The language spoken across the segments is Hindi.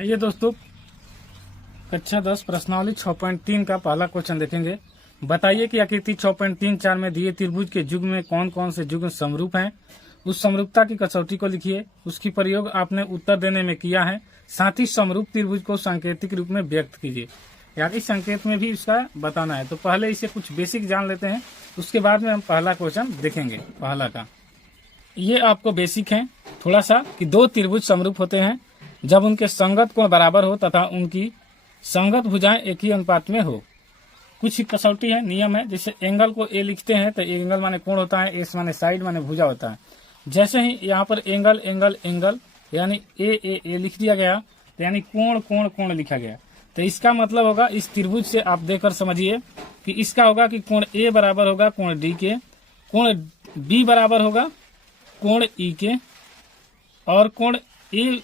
आइए दोस्तों, कक्षा 10 प्रश्नावली 6.3 का पहला क्वेश्चन देखेंगे। बताइए कि आकृति 6.34 में दिए त्रिभुज के युग्म में कौन कौन से युग्म समरूप हैं। उस समरूपता की कसौटी को लिखिए। उसकी प्रयोग आपने उत्तर देने में किया है। साथ ही समरूप त्रिभुज को सांकेतिक रूप में व्यक्त कीजिए, यानी संकेत में भी इसका बताना है। तो पहले इसे कुछ बेसिक जान लेते हैं, उसके बाद में हम पहला क्वेश्चन देखेंगे। पहला का ये आपको बेसिक है थोड़ा सा कि दो त्रिभुज समरूप होते हैं जब उनके संगत कोण बराबर हो तथा उनकी संगत भुजाएं एक ही अनुपात में हो। कुछ कसौटी है, नियम है। जैसे एंगल को ए लिखते हैं तो एंगल माने कोण होता है, एस माने साइड माने भुजा होता है। जैसे ही यहाँ पर एंगल एंगल एंगल यानी ए लिख दिया गया तो यानी कोण कोण कोण लिखा गया। तो इसका मतलब होगा, इस त्रिभुज से आप देखकर समझिए कि इसका होगा कि कोण ए बराबर होगा कोण डी के, कोण बी बराबर होगा कोण ई के, और कोण ए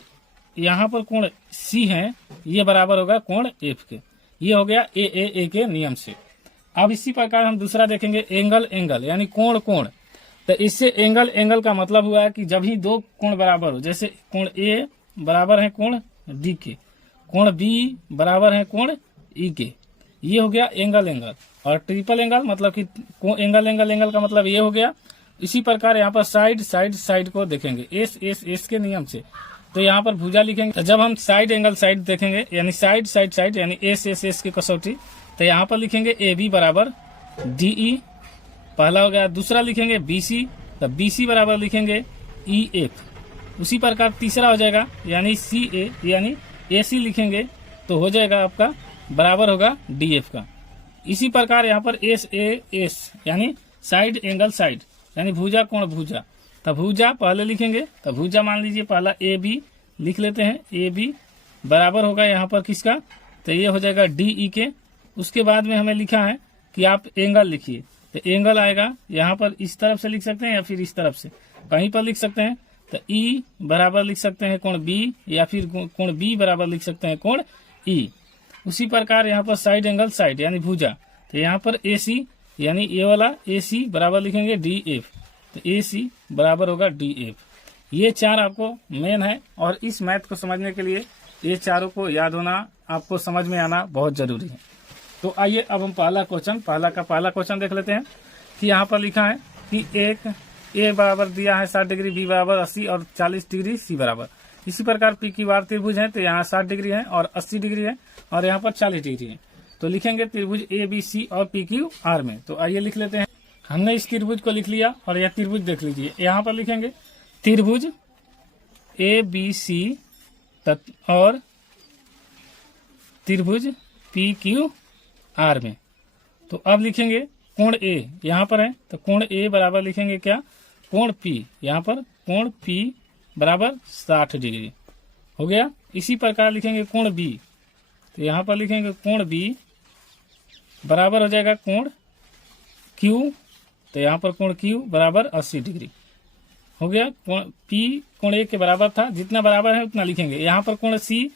यहाँ पर कोण सी है ये बराबर होगा कोण एफ के। ये हो गया ए के नियम से। अब इसी प्रकार हम दूसरा देखेंगे, एंगल एंगल यानी कोण कोण। तो इससे एंगल एंगल का मतलब हुआ है कि जब ही दो कोण बराबर हो, जैसे कोण ए बराबर है कोण डी के, कोण बी बराबर है कोण ई के, ये हो गया एंगल एंगल। और ट्रिपल एंगल मतलब कि एंगल एंगल एंगल का मतलब ये हो गया। इसी प्रकार यहाँ पर साइड साइड साइड को देखेंगे एस के नियम से। तो यहाँ पर भुजा लिखेंगे। तो जब हम साइड एंगल साइड देखेंगे यानी साइड साइड साइड यानी एस की कसौटी, तो यहाँ पर लिखेंगे ए बी बराबर डी ई, पहला हो गया। दूसरा लिखेंगे बी सी, तो बी सी बराबर लिखेंगे ई एफ। उसी प्रकार तीसरा हो जाएगा यानी सी ए यानी ए सी लिखेंगे तो हो जाएगा आपका बराबर होगा डी एफ का। इसी प्रकार यहाँ पर एस ए एस यानी साइड एंगल साइड यानी भुजा कोण भुजा। तो भुजा पहले लिखेंगे, तो भुजा मान लीजिए पहला ए बी लिख लेते हैं। ए बी बराबर होगा यहाँ पर किसका, तो ये हो जाएगा डी ई के। उसके बाद में हमें लिखा है कि आप एंगल लिखिए, तो एंगल आएगा यहाँ पर इस तरफ से लिख सकते हैं या फिर इस तरफ से कहीं पर लिख सकते हैं। तो ई बराबर लिख सकते हैं कोण बी, या फिर कोण बी बराबर लिख सकते हैं कोण ई। उसी प्रकार यहाँ पर साइड एंगल साइड यानी भुजा, तो यहाँ पर ए सी यानी ए वाला ए सी बराबर लिखेंगे डी एफ, तो ए सी बराबर होगा डी एफ। ये चार आपको मेन है, और इस मैथ को समझने के लिए ये चारों को याद होना, आपको समझ में आना बहुत जरूरी है। तो आइए अब हम पहला क्वेश्चन देख लेते हैं कि यहाँ पर लिखा है कि एक ए बराबर दिया है 60 डिग्री, बी बराबर 80 और 40 डिग्री, सी बराबर। इसी प्रकार पी क्यू आर त्रिभुज है, तो यहाँ 60 डिग्री है और 80 डिग्री है और यहाँ पर 40 डिग्री है। तो लिखेंगे त्रिभुज ए बी सी और पी क्यू आर में। तो आइए लिख लेते हैं। हमने इस त्रिभुज को लिख लिया और यह त्रिभुज देख लीजिए। यहाँ पर लिखेंगे त्रिभुज ए बी सी और त्रिभुज पी क्यू आर में। तो अब लिखेंगे कोण ए यहाँ पर है, तो कोण ए बराबर लिखेंगे क्या, कोण पी। यहाँ पर कोण पी बराबर 60 डिग्री हो गया। इसी प्रकार लिखेंगे कोण बी, तो यहाँ पर लिखेंगे कोण बी बराबर हो जाएगा कोण क्यू, तो यहाँ पर कोण क्यू बराबर 80 डिग्री हो गया। कोण पी कोण ए के बराबर था, जितना बराबर है उतना लिखेंगे। यहाँ पर कोण सी,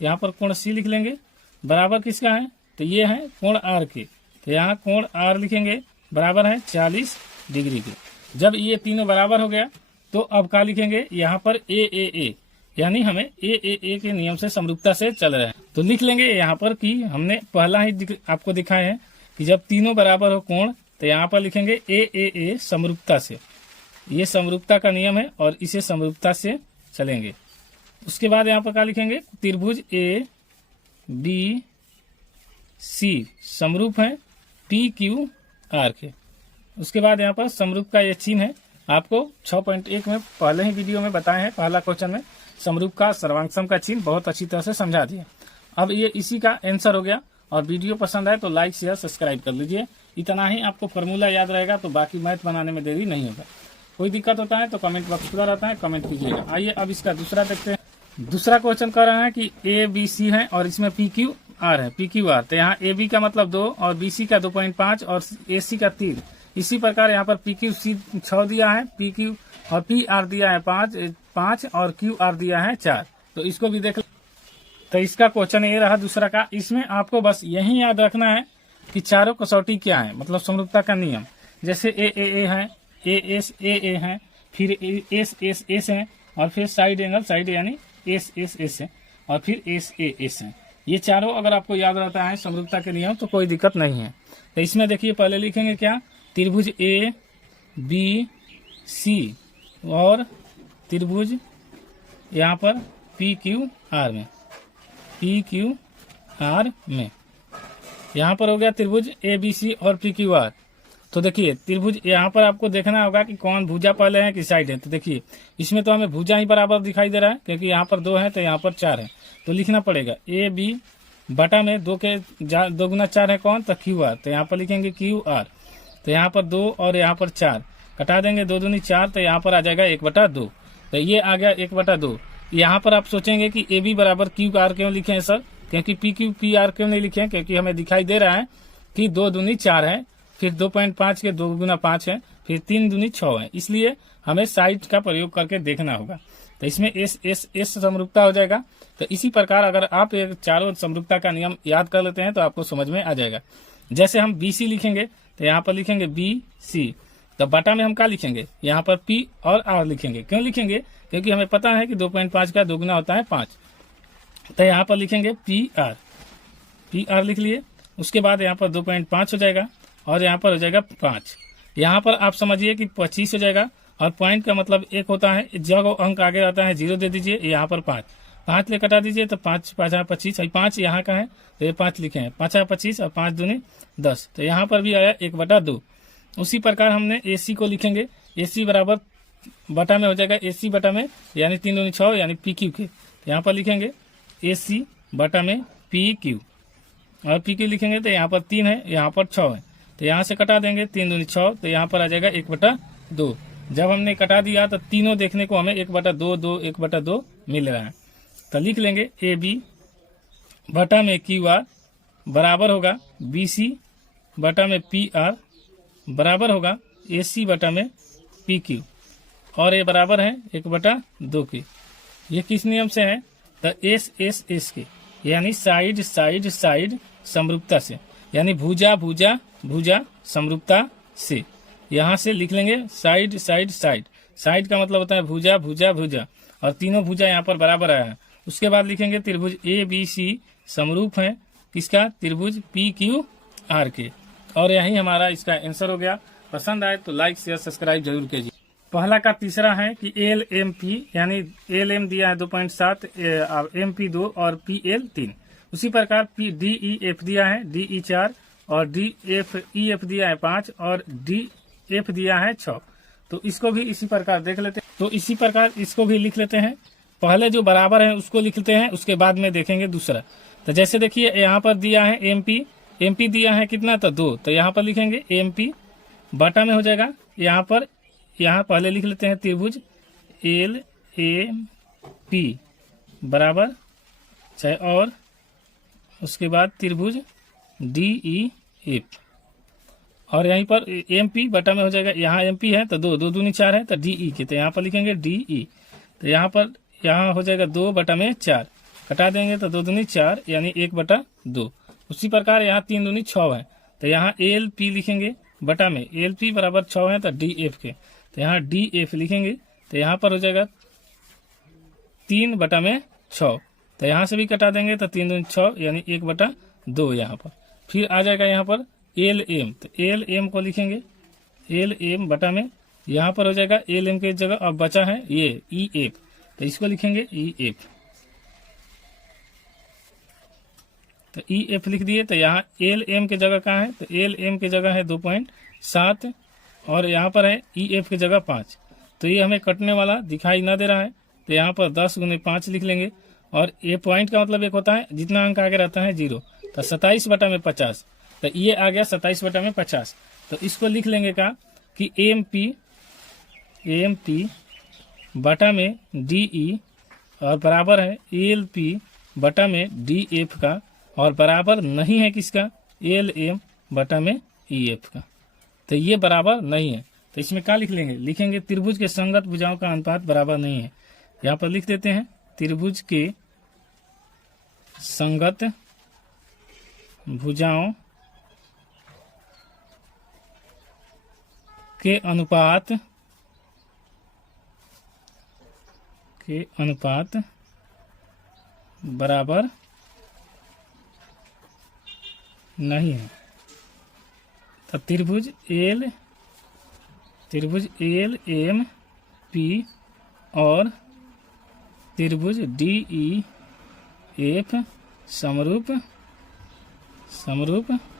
यहाँ पर कोण सी लिख लेंगे बराबर किसका है, तो ये है कोण आर के, तो यहाँ कोण आर लिखेंगे बराबर है 40 डिग्री के। जब ये तीनों बराबर हो गया तो अब क्या लिखेंगे, यहाँ पर ए यानी हमें ए के नियम से समरूपता से चल रहे हैं। तो लिख लेंगे यहाँ पर कि हमने पहला ही आपको दिखाया है कि जब तीनों बराबर हो कोण, तो यहाँ पर लिखेंगे ए समरूपता से। ये समरूपता का नियम है और इसे समरूपता से चलेंगे। उसके बाद यहाँ पर क्या लिखेंगे, त्रिभुज ए बी सी समरूप है पी क्यू आर के। उसके बाद यहाँ पर समरूप का ये चिन्ह है, आपको 6.1 में पहले ही वीडियो में बताए हैं। पहला क्वेश्चन में समरूप का सर्वांग का चिन्ह बहुत अच्छी तरह से समझा दिया। अब ये इसी का आंसर हो गया। और वीडियो पसंद आए तो लाइक शेयर सब्सक्राइब कर लीजिए। इतना ही आपको फॉर्मूला याद रहेगा तो बाकी मैथ बनाने में देरी नहीं होगा। कोई दिक्कत होता है तो कमेंट बॉक्स खुला रहता है, कमेंट कीजिएगा। आइए अब इसका दूसरा देखते हैं। दूसरा क्वेश्चन कह रहा है कि ए बी सी है और इसमें पी क्यू आर है। पी क्यू आर, तो यहाँ ए बी का मतलब 2 और बी सी का 2.5 और ए सी का 3। इसी प्रकार यहाँ पर पी क्यू सी 6 दिया है, पी क्यू और पी आर दिया है 5 और क्यू आर दिया है 4। तो इसको भी देख। तो इसका क्वेश्चन ये रहा दूसरा का। इसमें आपको बस यही याद रखना है कि चारों कसौटी क्या है, मतलब समरूपता का नियम। जैसे ए है, ए है, फिर एस है और फिर साइड एंगल साइड यानी एस है। और फिर एस ए एस है। ये चारों अगर आपको याद रहता है समरूपता के नियम तो कोई दिक्कत नहीं है। तो इसमें देखिए पहले लिखेंगे क्या, त्रिभुज ए बी सी और त्रिभुज यहाँ पर पी क्यू आर में, पी क्यू आर में यहाँ पर हो गया त्रिभुज ए बी सी और पी क्यू आर। तो देखिए त्रिभुज यहाँ पर आपको देखना होगा कि कौन भुजा पहले है कि साइड है। तो देखिए इसमें तो हमें भुजा ही बराबर दिखाई दे रहा है क्योंकि यहाँ पर 2 है तो यहाँ पर 4 है। तो लिखना पड़ेगा ए बी बटा में 2 के 2 गुना 4 है कौन, तो क्यू आर। तो यहाँ पर लिखेंगे क्यू आर। तो यहाँ पर 2 और यहाँ पर 4 कटा देंगे, 2 दूनी 4, तो यहाँ पर आ जाएगा 1/2। तो ये आ गया 1/2। यहाँ पर आप सोचेंगे कि ए बी बराबर क्यू आर क्यों लिखे हैं सर, क्योंकि पी क्यू पी आर क्यों नहीं लिखे हैं, क्योंकि हमें दिखाई दे रहा है कि 2 दूनी 4 है, फिर 2.5 के 2 गुना 5 है, फिर 3 दूनी 6 है। इसलिए हमें साइड का प्रयोग करके देखना होगा। तो इसमें एस एस एस समरूपता हो जाएगा। तो इसी प्रकार अगर आप ये चारों समरूपता का नियम याद कर लेते हैं तो आपको समझ में आ जाएगा। जैसे हम बी सी लिखेंगे तो यहाँ पर लिखेंगे बी सी, तो बटा में हम क्या लिखेंगे, यहाँ पर पी और आर लिखेंगे। क्यों लिखेंगे, क्योंकि हमें पता है कि 2.5 का 2 गुना होता है 5। तो यहाँ पर लिखेंगे पी आर लिख लिए। उसके बाद यहाँ पर 2.5 हो जाएगा और यहाँ पर हो जाएगा 5। यहाँ पर आप समझिए कि 25 हो जाएगा और पॉइंट का मतलब 1 होता है, जब अंक आगे आता है 0 दे दीजिए। यहाँ पर 5 ले कटा दीजिए तो 5 5 25, 5 यहाँ का है तो ये 5 लिखे हैं, 5 25 और 5 दूनी 10। तो यहाँ पर भी आया 1/2। उसी प्रकार हमने ए सी को लिखेंगे, ए सी बराबर बटा में हो जाएगा ए सी बटा में यानी 3 दूनी 6 यानी पी क्यू के। यहाँ पर लिखेंगे ए सी बटा में पी क्यू और पी क्यू लिखेंगे तो यहाँ पर 3 है, यहाँ पर 6 है। तो यहाँ से कटा देंगे 3 दूनी 6, तो यहाँ पर आ जाएगा 1/2। जब हमने कटा दिया तो तीनों देखने को हमें 1/2 1/2 मिल रहा है। तो लिख लेंगे ए बी बटा में क्यू आर बराबर होगा बी सी बटा में पी आर बराबर होगा ए सी बटा में पी क्यू, और ये बराबर है 1/2 के। ये किस नियम से है, तो एस एस एस के, यानी साइड साइड साइड समरूपता से, यानी भुजा भुजा भुजा समरूपता से। यहाँ से लिख लेंगे साइड साइड साइड, साइड का मतलब होता है भुजा भुजा भुजा, और तीनों भुजा यहाँ पर बराबर आया है। उसके बाद लिखेंगे त्रिभुज ए बी सी समरूप है किसका, त्रिभुज पी क्यू आर के। और यही हमारा इसका आंसर हो गया। पसंद आए तो लाइक शेयर सब्सक्राइब जरूर कीजिए। पहला का तीसरा है कि एल एम पी, यानी एल एम दिया है 2.7, एम पी 2 और पी एल 3। उसी प्रकार पी डी ई एफ दिया है, डी ई 4 और डी एफ ई एफ दिया है 5 और डी एफ दिया है 6। तो इसको भी इसी प्रकार देख लेते हैं। तो इसी प्रकार इसको भी लिख लेते हैं। पहले जो बराबर है उसको लिखते हैं, उसके बाद में देखेंगे दूसरा। तो जैसे देखिए यहाँ पर दिया है एम पी दिया है कितना, तो 2। तो यहाँ पर लिखेंगे एम पी बटा में हो जाएगा, यहाँ पर यहाँ पहले लिख लेते हैं त्रिभुज एल एम पी बराबर चाहे, और उसके बाद त्रिभुज डी ई एफ, और यहीं पर एम पी बटा में हो जाएगा, यहाँ एम पी है तो 2 दूनी 4 है तो डी ई के, तो यहाँ पर लिखेंगे डी ई। तो यहाँ पर यहाँ हो जाएगा 2 बटा में 4, कटा देंगे तो 2 दूनी 4 यानी 1/2। उसी प्रकार यहाँ 3 दूनी 6 है, तो यहाँ एल पी लिखेंगे बटा में, एल पी बराबर 6 है तो डी एफ के, तो यहाँ डी एफ लिखेंगे। तो यहाँ पर हो जाएगा 3 बटा में 6, तो यहाँ से भी कटा देंगे तो 3 दूनी 6 यानी 1/2 यहाँ पर। फिर आ जाएगा यहाँ पर एल एम, तो एल एम को लिखेंगे एल एम बटा में, यहाँ पर हो जाएगा एल एम के जगह अब बचा है ये ई एफ, तो इसको लिखेंगे ई एफ। तो ई एफ लिख दिए। तो यहाँ एल एम के जगह कहाँ है, तो एल एम के जगह है 2.7 और यहाँ पर है ई एफ की जगह 5। तो ये हमें कटने वाला दिखाई ना दे रहा है, तो यहाँ पर 10 गुने 5 लिख लेंगे। और ये पॉइंट का मतलब एक होता है जितना अंक आगे रहता है 0, तो 27 बटा में 50, तो ये आ गया 27 बटा में 50। तो इसको लिख लेंगे का कि एम पी बटा में डी ई और बराबर है एल पी बटा में डी एफ का, और बराबर नहीं है किसका, एल एम बटा में ई एफ का। तो ये बराबर नहीं है, तो इसमें क्या लिख लेंगे, लिखेंगे त्रिभुज के संगत भुजाओं का अनुपात बराबर नहीं है। यहाँ पर लिख देते हैं त्रिभुज के संगत भुजाओं के अनुपात बराबर नहीं है। तो त्रिभुज एल एम पी और त्रिभुज डी ई एफ समरूप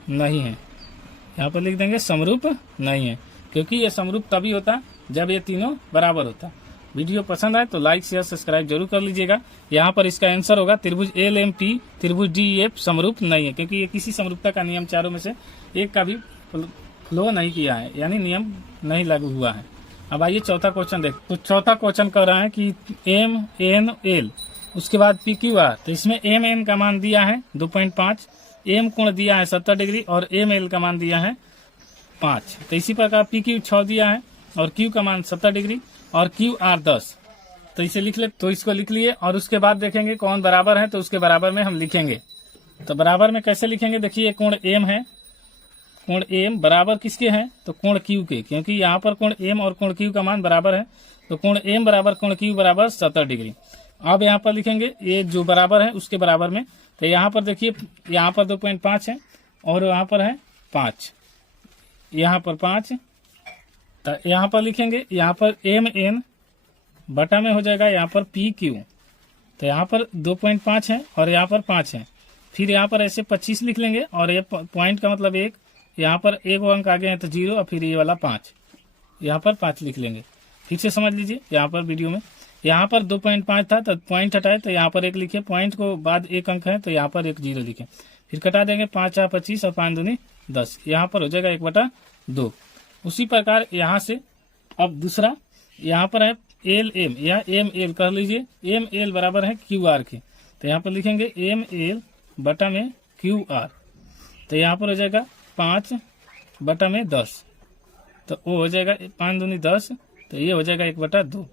नहीं है। यहाँ पर लिख देंगे समरूप नहीं है, क्योंकि ये समरूप तभी होता जब ये तीनों बराबर होता। वीडियो पसंद आए तो लाइक शेयर सब्सक्राइब जरूर कर लीजिएगा। यहाँ पर इसका आंसर होगा त्रिभुज एल एम पी त्रिभुज डी एफ समरूप नहीं है, क्योंकि ये किसी समरूपता का नियम चारों में से एक का भी फ्लो नहीं किया है, यानी नियम नहीं लागू हुआ है। अब आइए चौथा क्वेश्चन देख। तो चौथा क्वेश्चन कह रहा है कि एम एन एल उसके बाद पी क्यू आर। तो इसमें एम एन का मान दिया है 2.5, एम कोण दिया है 70 डिग्री और एम एल का मान दिया है 5। तो इसी प्रकार पी क्यू 6 दिया है और क्यू का मान 70 डिग्री और क्यू आर 10। तो इसे लिख ले, तो इसको लिख लिए और उसके बाद देखेंगे कौन बराबर है, तो उसके बराबर में हम लिखेंगे। तो बराबर में कैसे लिखेंगे, देखिए कोण एम है, कोण एम बराबर किसके हैं, तो कोण क्यू के, क्योंकि यहाँ पर कोण एम और कोण क्यू का मान बराबर है। तो कोण एम बराबर कोण क्यू बराबर 70 डिग्री। अब यहाँ पर लिखेंगे ये जो बराबर है उसके बराबर में। तो यहाँ पर देखिए यहाँ पर 2.5 है और यहाँ पर है 5, यहाँ पर 5। तो यहाँ पर लिखेंगे, यहाँ पर एम एन बटा में हो जाएगा यहाँ पर पी क्यू। तो यहाँ पर 2.5 है और यहाँ पर 5 है। फिर यहाँ पर ऐसे 25 लिख लेंगे और ये पॉइंट का मतलब 1, यहाँ पर 1 अंक आगे है तो 0 और फिर ये वाला 5, यहाँ पर 5 लिख लेंगे। फिर से समझ लीजिए, यहाँ पर वीडियो में यहाँ पर 2.5 था तो पॉइंट हटाए तो यहाँ पर 1 लिखे, पॉइंट को बाद 1 अंक है तो यहाँ पर 1 0 लिखे। फिर कटा देंगे 5 या 25 और 5 दूनी 10, यहाँ पर हो जाएगा 1/2। उसी प्रकार यहाँ से अब दूसरा यहाँ पर है एल एम या एम एल कर लीजिए, एम एल बराबर है क्यू आर के। तो यहाँ पर लिखेंगे एम एल बटा में क्यू आर। तो यहाँ पर हो जाएगा 5 बटा में 10, तो वो हो जाएगा 5 दूनी 10, तो ये हो जाएगा 1/2।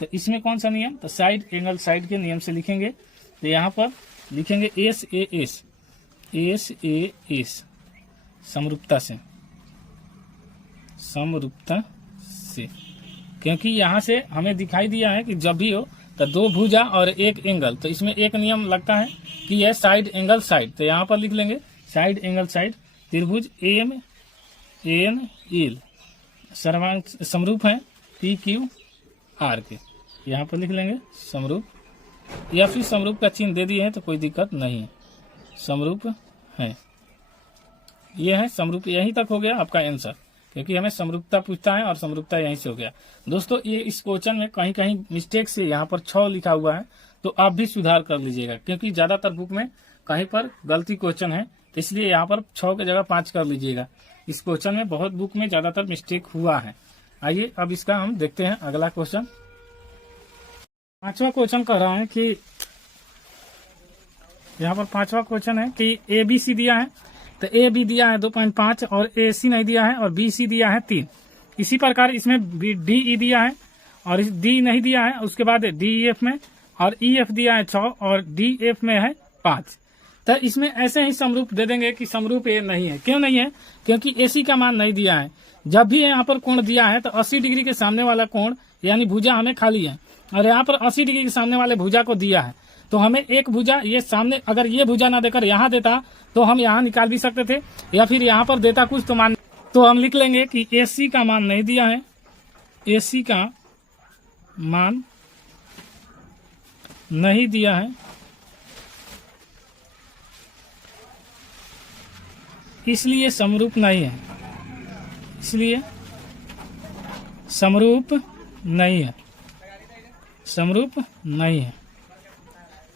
तो इसमें कौन सा नियम, तो साइड एंगल साइड के नियम से लिखेंगे। तो यहाँ पर लिखेंगे एस ए एस समरूपता से, क्योंकि यहाँ से हमें दिखाई दिया है कि जब भी हो तो 2 भुजा और 1 एंगल, तो इसमें एक नियम लगता है कि यह साइड एंगल साइड। तो यहाँ पर लिख लेंगे साइड एंगल साइड त्रिभुज एम एन एल सर्वांग समरूप है पी क्यू आर के। यहाँ पर लिख लेंगे समरूप, या फिर समरूप का चिन्ह दे दिए हैं तो कोई दिक्कत नहीं है, समरूप है। ये है समरूप, यहीं तक हो गया आपका आंसर, क्योंकि हमें समरूपता पूछता है और समरूपता यहीं से हो गया। दोस्तों ये इस क्वेश्चन में कहीं कहीं मिस्टेक से यहाँ पर 6 लिखा हुआ है, तो आप भी सुधार कर लीजिएगा, क्योंकि ज्यादातर बुक में कहीं पर गलती क्वेश्चन है, तो इसलिए यहाँ पर 6 की जगह 5 कर लीजिएगा। इस क्वेश्चन में बहुत बुक में ज्यादातर मिस्टेक हुआ है। आइए अब इसका हम देखते हैं अगला क्वेश्चन। 5वां क्वेश्चन कह रहा है कि यहाँ पर 5वां क्वेश्चन है कि ए बी सी दिया है, तो ए बी दिया है 2.5 और ए सी नहीं दिया है और बी सी दिया है 3। इसी प्रकार इसमें डी ई दिया है और डी नहीं दिया है, उसके बाद डी एफ में और ई एफ दिया है 6 और डी एफ में है 5। तो इसमें ऐसे ही समरूप दे देंगे कि समरूप ए नहीं है। क्यों नहीं है, क्योंकि ए सी का मान नहीं दिया है। जब भी यहाँ पर कोण दिया है तो 80 डिग्री के सामने वाला कोण यानी भुजा हमें खाली है, और यहाँ पर 80 डिग्री के सामने वाले भुजा को दिया है। तो हमें एक भुजा ये सामने, अगर ये भुजा ना देकर यहाँ देता तो हम यहाँ निकाल भी सकते थे, या फिर यहाँ पर देता कुछ तो मान, तो हम लिख लेंगे कि AC का मान नहीं दिया है, AC का मान नहीं दिया है, इसलिए समरूप नहीं है, इसलिए समरूप नहीं है, समरूप नहीं है।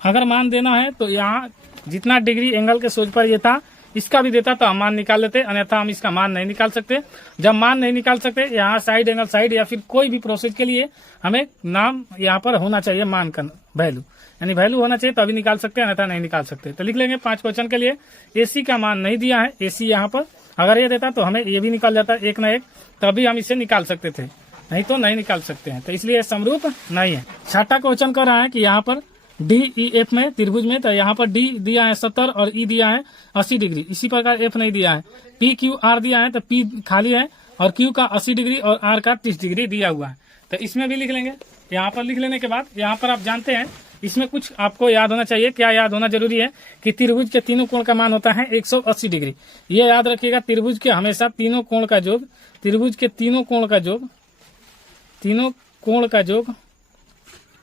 अगर मान देना है तो यहाँ जितना डिग्री एंगल के सोच पर ये था इसका भी देता तो हम मान निकाल लेते, अन्यथा हम इसका मान नहीं निकाल सकते। जब मान नहीं निकाल सकते, यहाँ साइड एंगल साइड या फिर कोई भी प्रोसेस के लिए हमें नाम यहाँ पर होना चाहिए, मान का वैल्यू यानी वैल्यू होना चाहिए तभी निकाल सकते हैं, अन्यथा नहीं निकाल सकते। तो लिख लेंगे 5 क्वेश्चन के लिए AC का मान नहीं दिया है, AC यहाँ पर अगर ये देता तो हमें ये भी निकाल जाता एक ना एक, तभी हम इसे निकाल सकते थे, नहीं तो नहीं निकाल सकते हैं। तो इसलिए समरूप नहीं है। 6ठा क्वेश्चन कर रहा है कि यहाँ पर DEF में त्रिभुज में, तो यहाँ पर D दिया है 70 और E दिया है 80 डिग्री। इसी प्रकार F नहीं दिया है, PQR दिया है तो P खाली है और Q का 80 डिग्री और R का 30 डिग्री दिया हुआ है। तो इसमें भी लिख लेंगे। यहाँ पर लिख लेने के बाद यहाँ पर आप जानते हैं इसमें कुछ आपको याद होना चाहिए। क्या याद होना जरूरी है कि त्रिभुज के तीनों कोण का मान होता है 180 डिग्री। ये याद रखिएगा, त्रिभुज के हमेशा तीनों कोण का योग, त्रिभुज के तीनों कोण का योग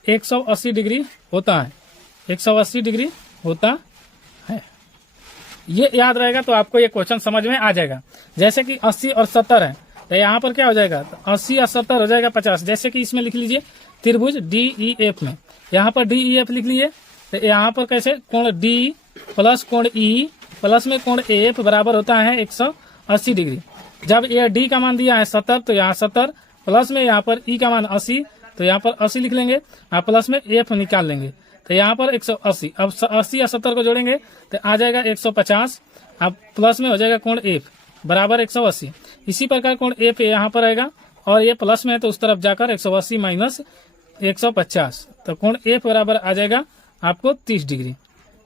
180 डिग्री होता है, 180 डिग्री होता है। ये याद रहेगा तो आपको ये क्वेश्चन समझ में आ जाएगा। जैसे कि 80 और 70 है तो यहाँ पर क्या हो जाएगा, तो 80 और 70 हो जाएगा 50। जैसे कि इसमें लिख लीजिए त्रिभुज DEF में, यहाँ पर DEF लिख लीजिए, तो यहाँ पर कैसे कोण D प्लस कोण E प्लस में कोण AF बराबर होता है 180 डिग्री। जब ये D का मान दिया है 70 तो यहाँ 70 प्लस में यहाँ पर E का मान 80 तो यहाँ पर 80 लिख लेंगे, आप प्लस में F निकाल लेंगे तो यहाँ पर 180। अब 80 या 70 को जोड़ेंगे तो आ जाएगा 150, अब प्लस में हो जाएगा कोण F बराबर 180। इसी प्रकार कोण F यहाँ पर आएगा और ये प्लस में है तो उस तरफ जाकर 180 माइनस 150 तो कोण F बराबर आ जाएगा आपको 30 डिग्री।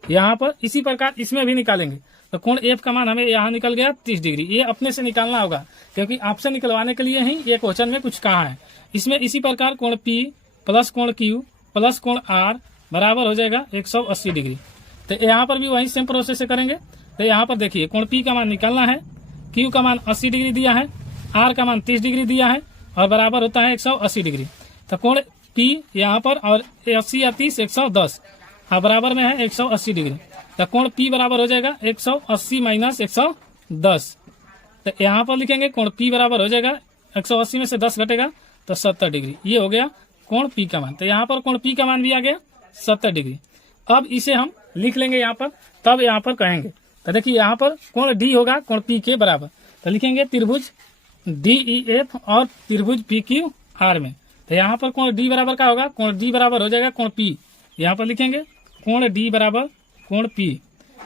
यहाँ पर इसी प्रकार इसमें भी निकालेंगे तो कोण F का मान हमें यहाँ निकल गया 30 डिग्री। ये अपने से निकालना होगा क्योंकि आपसे निकलवाने के लिए ही ये क्वेश्चन में कुछ कहा है। इसमें इसी प्रकार कोण P प्लस कोण Q प्लस कोण R बराबर हो जाएगा 180 डिग्री। तो यहाँ पर भी वही सेम प्रोसेस से करेंगे। तो यहाँ पर देखिए कोण P का मान निकालना है, Q का मान 80 डिग्री दिया है, R का मान 30 डिग्री दिया है और बराबर होता है 180 डिग्री। तो कोण P यहाँ पर और 80 या 30 110 और बराबर में है 180 डिग्री। तो कोण P बराबर हो जाएगा 180 माइनस 110। तो यहाँ पर लिखेंगे कोण P बराबर हो जाएगा 180 में से 10 घटेगा तो 70 डिग्री। ये हो गया कोण P का मान। तो यहाँ पर कोण P का मान भी आ गया 70 डिग्री। अब इसे हम लिख लेंगे यहाँ पर, तब यहाँ पर कहेंगे। तो देखिए यहाँ पर कोण D होगा कोण P के बराबर, तो लिखेंगे त्रिभुज DEF और त्रिभुज PQR में। तो यहाँ पर कोण D बराबर का होगा, कोण D बराबर हो जाएगा कोण P। यहाँ पर लिखेंगे कोण D बराबर कोण P।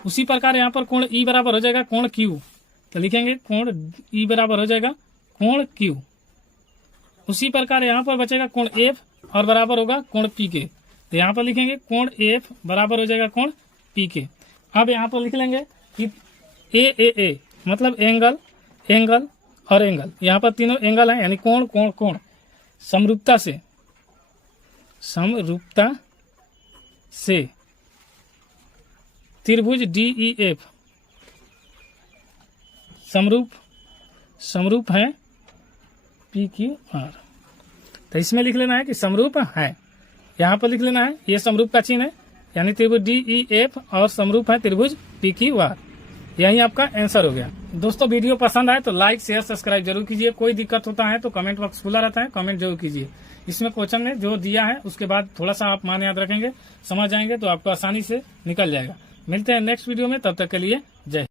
उसी प्रकार यहाँ पर कोण E बराबर हो जाएगा कोण Q। तो लिखेंगे कोण E बराबर हो जाएगा कोण Q। उसी प्रकार यहाँ पर बचेगा कोण F और बराबर होगा कोण P के। तो यहाँ पर लिखेंगे कोण F बराबर हो जाएगा कोण P के। अब यहाँ पर लिख लेंगे कि AAA मतलब एंगल, एंगल और एंगल। यहाँ पर तीनों एंगल है यानी कोण कोण कोण समरूपता से त्रिभुज DEF समरूप है PQR। तो इसमें लिख लेना है कि समरूप है, यहाँ पर लिख लेना है ये समरूप का चिन्ह है यानी त्रिभुज DEF और समरूप है त्रिभुज PQR। यही आपका आंसर हो गया। दोस्तों वीडियो पसंद आए तो लाइक शेयर सब्सक्राइब जरूर कीजिए। कोई दिक्कत होता है तो कमेंट बॉक्स खुला रहता है, कमेंट जरूर कीजिए। इसमें क्वेश्चन ने जो दिया है उसके बाद थोड़ा सा आप मान याद रखेंगे, समझ जाएंगे तो आपको आसानी से निकल जाएगा। मिलते हैं नेक्स्ट वीडियो में, तब तक के लिए जय।